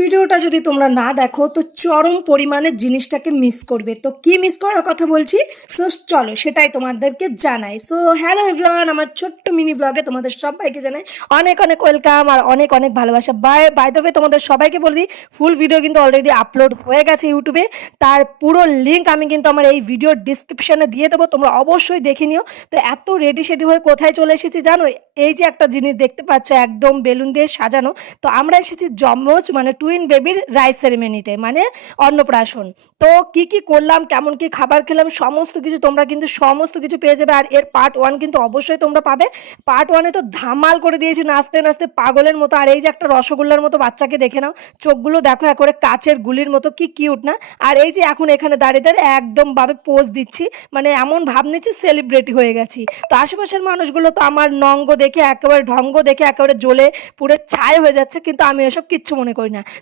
ভিডিওটা যদি তোমরা না দেখো তো চরম পরিমাণে জিনিসটাকে মিস করবে। তো কি মিস করার কথা বলছি, সো চলো সেটাই তোমাদেরকে জানাই। সো হ্যালো এভরিওয়ান, আমার ছোট্ট মিনি ব্লগে তোমাদের সবাইকে জানাই অনেক অনেক ওয়েলকাম আর অনেক অনেক ভালোবাসা। বাই দ্য ওয়ে তোমাদের সবাইকে বলে দিই, ফুল ভিডিও কিন্তু অলরেডি আপলোড হয়ে গেছে ইউটিউবে। তার পুরো লিঙ্ক আমি কিন্তু আমার এই ভিডিওর ডিসক্রিপশানে দিয়ে দেবো, তোমরা অবশ্যই দেখে নিও। তো এত রেডি সেডি হয়ে কোথায় চলে এসেছি জানো? এই যে একটা জিনিস দেখতে পাচ্ছ একদম বেলুন দিয়ে সাজানো, তো আমরা এসেছি যমজ মানে টুইন বেবির রাইস সেরেমনিতে, মানে অন্নপ্রাশন। তো কি কি করলাম, কেমন কি খাবার খেলাম, সমস্ত কিছু তোমরা কিন্তু সমস্ত কিছু পেয়ে যাবে। আর এর পার্ট 1 কিন্তু অবশ্যই তোমরা পাবে। পার্ট 1-এ তো ধামাল করে দিয়েছি নাচতে নাচতে পাগলের মতো। আর এই যে একটা রসগোল্লার মতো বাচ্চাকে দেখে নাও, চোখগুলো দেখো একবারে কাচের গুলির মতো, কি কিউট না? আর এই যে এখন এখানে দাঁড়িয়ে দাঁড়িয়ে একদম ভাবে পোজ দিচ্ছি, মানে এমন ভাব নিচ্ছি সেলিব্রিটি হয়ে গেছি। তো আশেপাশের মানুষগুলো তো আমার নঙ্গ দেখে একেবারে ঢঙ্গ দেখে একেবারে জ্বলে পুরো ছাই হয়ে যাচ্ছে, কিন্তু আমি এসব কিচ্ছু মনে করি না।